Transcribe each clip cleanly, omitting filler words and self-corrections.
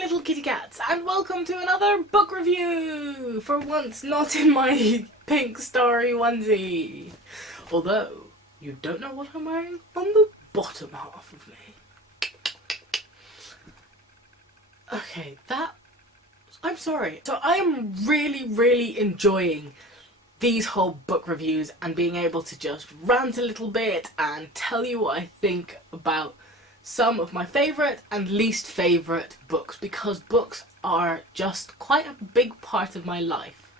little kitty cats, and welcome to another book review! For once, not in my pink starry onesie. Although, you don't know what I'm wearing on the bottom half of me. Okay, I'm sorry. So I am really enjoying these whole book reviews and being able to just rant a little bit and tell you what I think about some of my favourite and least favourite books, because books are just quite a big part of my life.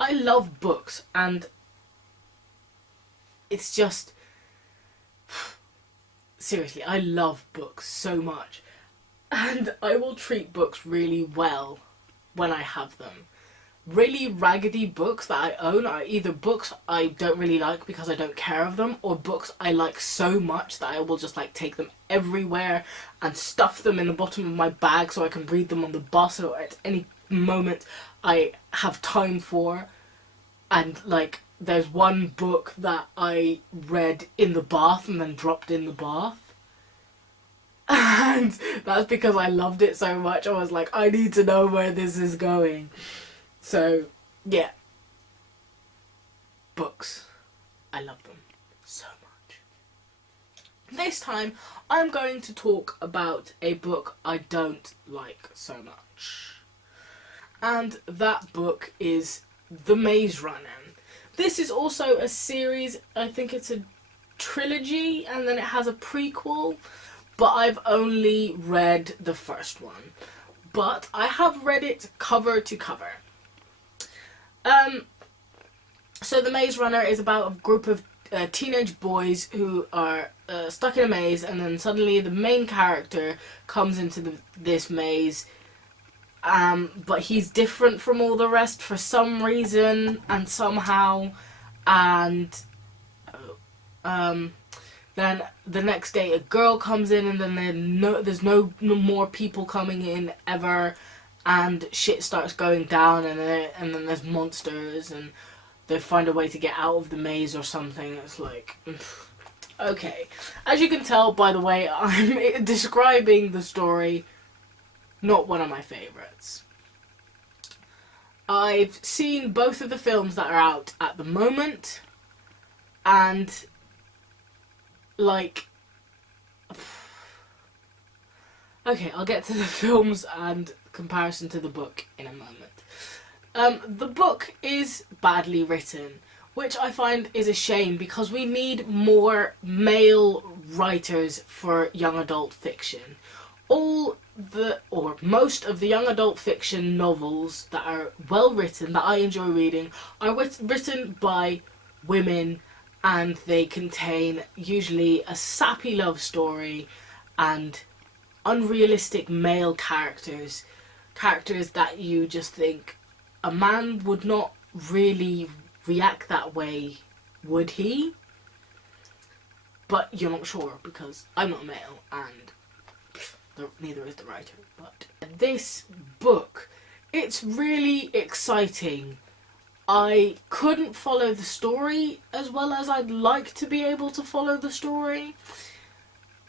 I love books, and it's just... seriously, I love books so much. And I will treat books really well when I have them. Really raggedy books that I own are either books I don't really like because I don't care of them, or books I like so much that I will just like take them everywhere and stuff them in the bottom of my bag so I can read them on the bus or at any moment I have time for. And like, there's one book that I read in the bath and then dropped in the bath. And that's because I loved it so much. I was like, I need to know where this is going. So, yeah. Books. I love them so much. This time, I'm going to talk about a book I don't like so much. And that book is The Maze Runner. This is also a series, I think it's a trilogy, and then it has a prequel, but I've only read the first one. But I have read it cover to cover. So The Maze Runner is about a group of teenage boys who are stuck in a maze, and then suddenly the main character comes into this maze, but he's different from all the rest for some reason and somehow, and then the next day a girl comes in, and then there's no more people coming in ever. And shit starts going down, and then there's monsters, and they find a way to get out of the maze or something. It's like, okay. As you can tell, by the way, I'm describing the story, not one of my favourites. I've seen both of the films that are out at the moment, and, like... okay, I'll get to the films and comparison to the book in a moment. The book is badly written, which I find is a shame, because we need more male writers for young adult fiction. Most of the young adult fiction novels that are well written, that I enjoy reading, are written by women, and they contain usually a sappy love story and unrealistic male characters that you just think a man would not really react that way, would he? But you're not sure, because I'm not male and neither is the writer. But this book, it's really exciting. I couldn't follow the story as well as I'd like to be able to follow the story.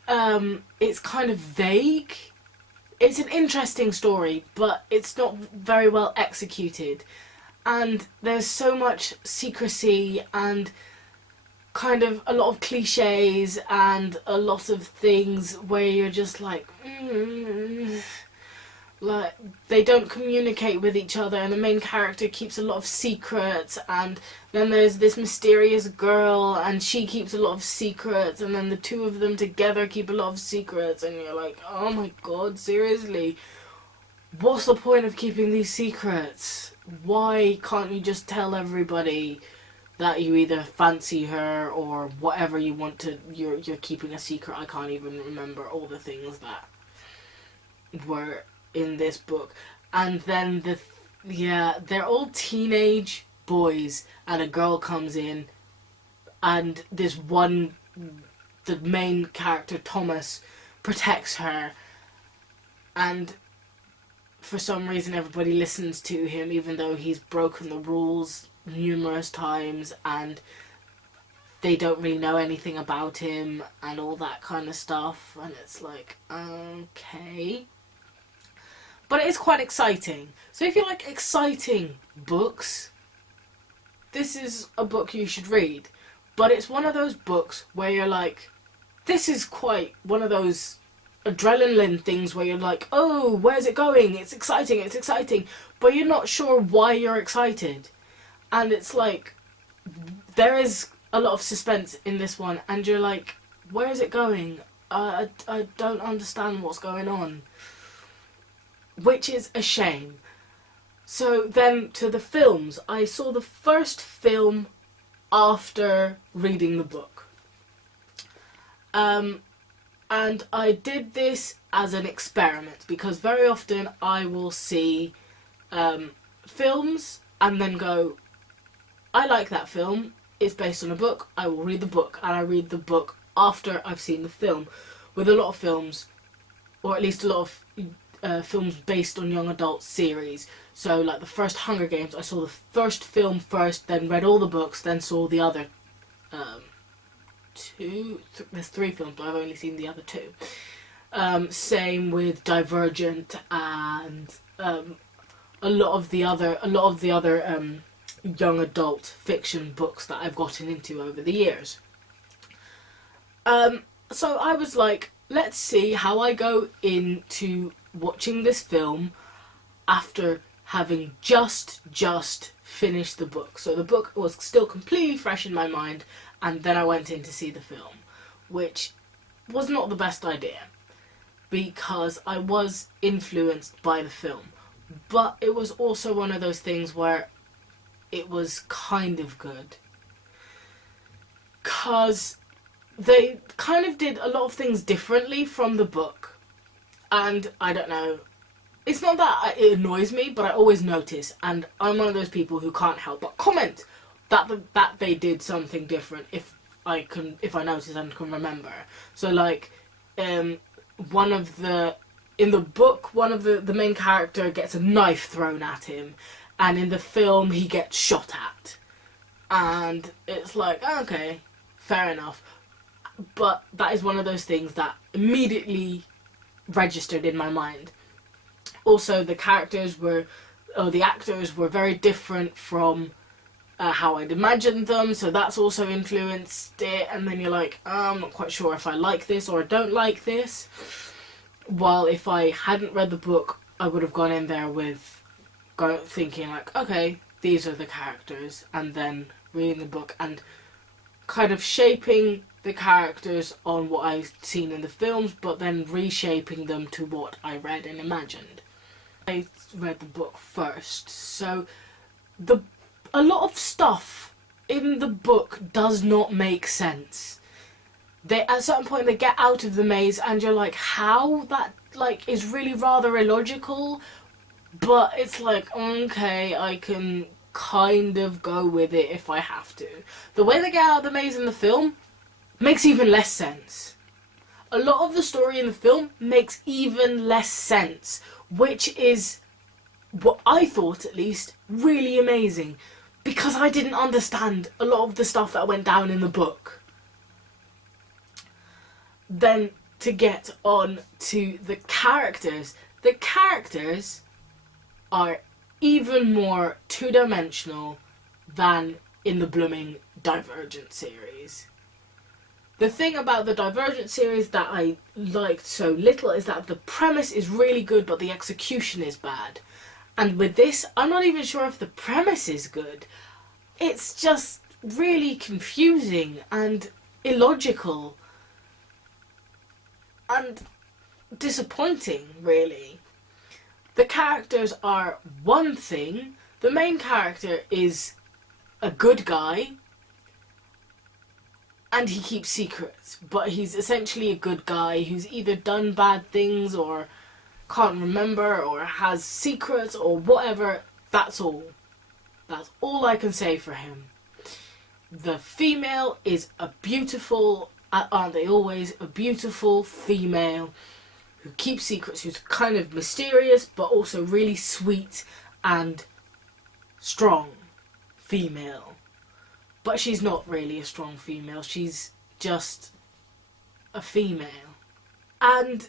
It's kind of vague. It's an interesting story, but it's not very well executed. And there's so much secrecy and kind of a lot of cliches and a lot of things where you're just like, like, they don't communicate with each other, and the main character keeps a lot of secrets, and then there's this mysterious girl and she keeps a lot of secrets, and then the two of them together keep a lot of secrets, and you're like, oh my god, seriously, what's the point of keeping these secrets? Why can't you just tell everybody that you either fancy her or whatever you want to, you're keeping a secret? I can't even remember all the things that were in this book. And then they're all teenage boys, and a girl comes in, and the main character, Thomas, protects her, and for some reason everybody listens to him, even though he's broken the rules numerous times, and they don't really know anything about him and all that kind of stuff, and it's like, okay. but it is quite exciting. So if you like exciting books, this is a book you should read. But it's one of those books where you're like, this is quite one of those adrenaline things where you're like, oh, where's it going? It's exciting. But you're not sure why you're excited. And it's like, there is a lot of suspense in this one, and you're like, where is it going? I don't understand what's going on. Which is a shame. So then to the films. I saw the first film after reading the book. And I did this as an experiment, because very often I will see films and then go, I like that film, it's based on a book, I will read the book, and I read the book after I've seen the film. With a lot of films, or at least a lot of films based on young adult series. So like the first Hunger Games, I saw the first film first, then read all the books, then saw the other there's 3 films, but I've only seen the other 2. Same with Divergent and a lot of the other young adult fiction books that I've gotten into over the years. So I was like, let's see how I go into watching this film after having just finished the book. So the book was still completely fresh in my mind, and then I went in to see the film, which was not the best idea, because I was influenced by the film. But it was also one of those things where it was kind of good, because they kind of did a lot of things differently from the book. And I don't know, it's not that it annoys me, but I always notice, and I'm one of those people who can't help but comment that they did something different if I notice and can remember. So like, in the book, one of the main character gets a knife thrown at him, and in the film he gets shot at. And it's like, okay, fair enough. But that is one of those things that immediately registered in my mind. Also, the actors were very different from how I'd imagined them, so that's also influenced it. And then you're like, I'm not quite sure if I like this or I don't like this. While if I hadn't read the book, I would have gone in there thinking like, okay, these are the characters, and then reading the book and kind of shaping the characters on what I've seen in the films, but then reshaping them to what I read and imagined. I read the book first, so a lot of stuff in the book does not make sense. At a certain point they get out of the maze and you're like, how? That like is really rather illogical, but it's like, okay, I can kind of go with it if I have to. The way they get out of the maze in the film makes even less sense. A lot of the story in the film makes even less sense, which is what I thought, at least, really amazing, because I didn't understand a lot of the stuff that went down in the book. Then to get on to the characters are even more two-dimensional than in the blooming Divergent series. The thing about the Divergent series that I liked so little is that the premise is really good, but the execution is bad. And with this, I'm not even sure if the premise is good. It's just really confusing and illogical and disappointing, really. The characters are one thing. The main character is a good guy, and he keeps secrets, but he's essentially a good guy who's either done bad things or can't remember or has secrets or whatever. That's all. That's all I can say for him. The female is a beautiful, aren't they always, a beautiful female who keeps secrets, who's kind of mysterious but also really sweet and strong female. But she's not really a strong female, she's just a female. And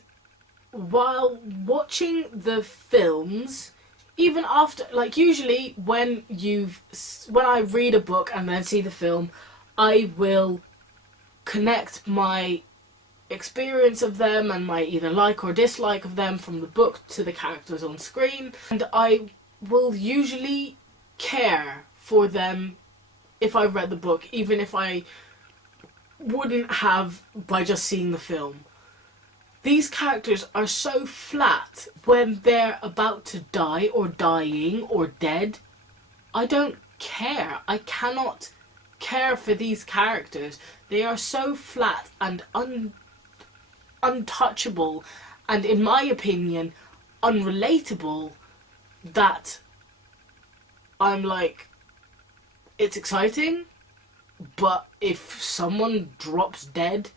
while watching the films, even after, like, usually when I read a book and then see the film, I will connect my experience of them and my either like or dislike of them from the book to the characters on screen, and I will usually care for them if I read the book, even if I wouldn't have by just seeing the film. These characters are so flat when they're about to die or dying or dead. I don't care. I cannot care for these characters. They are so flat and untouchable and, in my opinion, unrelatable that I'm like, it's exciting, but if someone drops dead,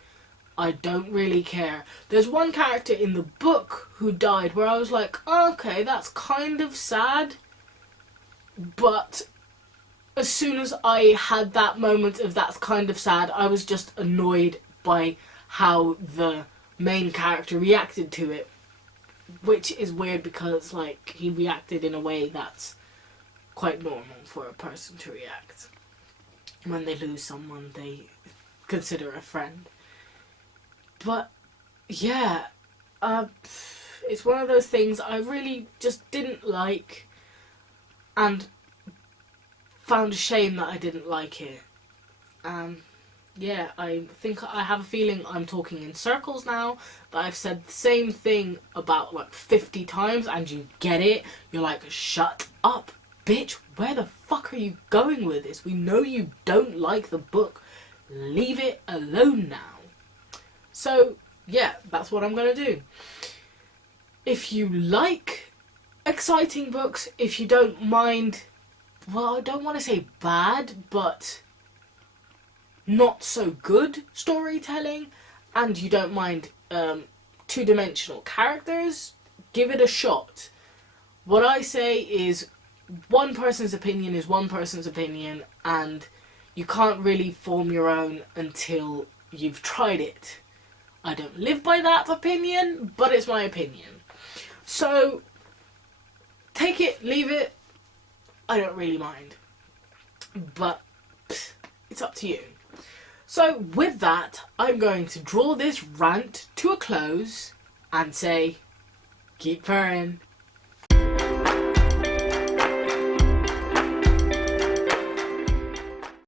I don't really care. There's one character in the book who died where I was like, okay, that's kind of sad, but as soon as I had that moment of that's kind of sad, I was just annoyed by how the main character reacted to it, which is weird because, like, he reacted in a way that's quite normal for a person to react when they lose someone they consider a friend. But yeah, it's one of those things I really just didn't like, and found a shame that I didn't like it. Yeah, I think I have a feeling I'm talking in circles now, that I've said the same thing about like 50 times and you get it. You're like, shut up, bitch, where the fuck are you going with this? We know you don't like the book. Leave it alone now. So, yeah, that's what I'm going to do. If you like exciting books, if you don't mind, well, I don't want to say bad, but not so good storytelling, and you don't mind two-dimensional characters, give it a shot. What I say is one person's opinion is one person's opinion, and you can't really form your own until you've tried it. I don't live by that opinion, but it's my opinion. So, take it, leave it, I don't really mind. But, it's up to you. So, with that, I'm going to draw this rant to a close and say, keep purring.